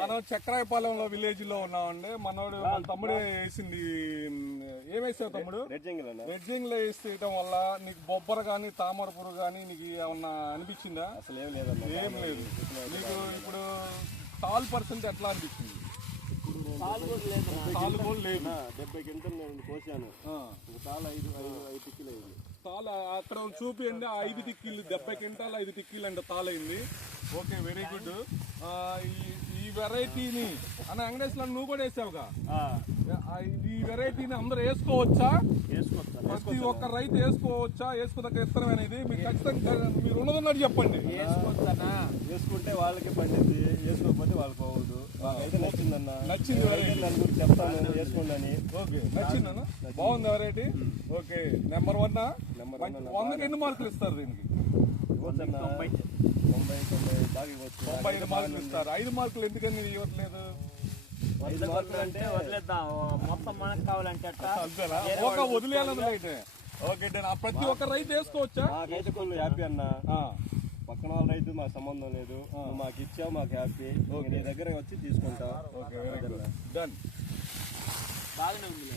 మనం చక్రాయపాలెంలో విలేజ్లో ఉన్నామండి. మనోడు మన తమ్ముడే వేసింది ఏం వేసావు తమ్ముడు? రెడ్ రెడ్జింగ్లో వేసేయటం వల్ల నీకు బొబ్బర కానీ తామర పురుగు కానీ నీకు ఏమన్నా అనిపించిందా? అసలు ఏం లేదన్న. ఏం లేదు. నీకు ఇప్పుడు తాల్ పర్సెంట్ ఎట్లా అనిపించింది? తాలు కూడా లేదు అన్న, డెబ్బై గంటలు నేను కోసాను. ఐదు ఐదు టిక్కిలు అయింది. అక్కడ చూపియండి ఆ ఐదు టిక్కీలు డెబ్బై క్వింటాలు ఐదు టిక్కీలు అంటే తాళైంది ఓకే వెరీ గుడ్. ఈ వెరైటీని. అన్న వెంకటేశ్వర నువ్వు కూడా వేసావుగా? ఆ, ఈ వెరైటీని అందరూ వేసుకోవచ్చా? ప్రతి ఒక్క రైతు వేసుకోవచ్చా? వేసుకోదగ్గ ఇత్తనం అనేది మీకు ఖచ్చితంగా మీరు ఉన్నదన్నట్టు చెప్పండి. వేసుకుంటే వాళ్ళకి పండింది వేసుకోకపోతే వాళ్ళకి పోవద్దు. నాకైతే నచ్చిందన్న. నచ్చింది నలుగురు చెప్తాను వేసుకోండి అని. ఓకే. నచ్చిందన్న? బాగుంది variety? Okay. Number one number వందకి ఎన్ని మార్కులు ఇస్తారు దీనికి? తొంభై. తొంభై. ఇవ్వచ్చు తొంభై ఐదు మార్కులు ఇస్తారు. ఐదు మార్కులు ఎందుకని ఇవ్వట్లేదు? ఐదు మార్కులు అంటే వదిలేద్దాం. మొత్తం మనకు కావాలంటే ఒక వదిలేయాలన్నది అయితే. ఓకే ప్రతి ఒక్క రైతు వేసుకోవచ్చా? నాకైతే కొన్ని హ్యాపీ అన్న. పక్కన వాళ్ళ రైతు మాకు సంబంధం లేదు. మాకు ఇచ్చావు మాకు హ్యాపీ. నీ దగ్గర వచ్చి తీసుకుంటా. ఓకే డన్ బాగానే ఉంది